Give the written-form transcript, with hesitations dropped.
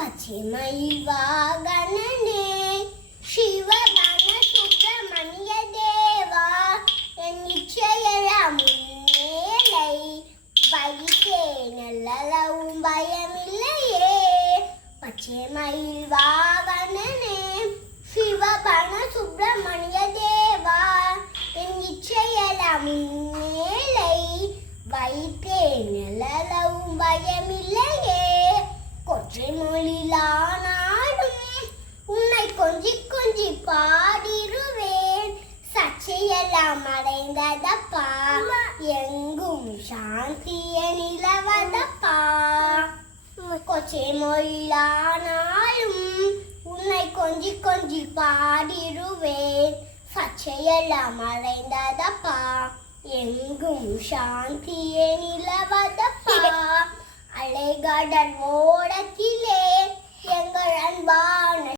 பச்சைமயில் வாகனனே சிவபான சுப்பிரமணிய தேவா என் நிச்சயெல்லாம் முன்னேலை வைத்தே நல்லளவும் பயமில்லையே. பச்சைமயில் வாகனனே சிவபான சுப்பிரமணிய தேவா என் நிச்சயெல்லாம் முன்னேலை வைத்தே நல்லளவும் பயமில்லையே. கொச்சை மொழிலானாலும் உன்னை கொஞ்சி கொஞ்சி பாடிருவேன். சர்ச்சையெல்லாம் அடைந்ததப்பா எங்கும் சாந்திய நிலவதப்பா. கொச்சை மொழிலானாலும் உன்னை கொஞ்சி கொஞ்சி பாடிருவேன். சர்ச்சையெல்லாம் அடைந்ததப்பா எங்கும் சாந்திய நிலவதப்பா. அலைகடல் ஓடத்திலே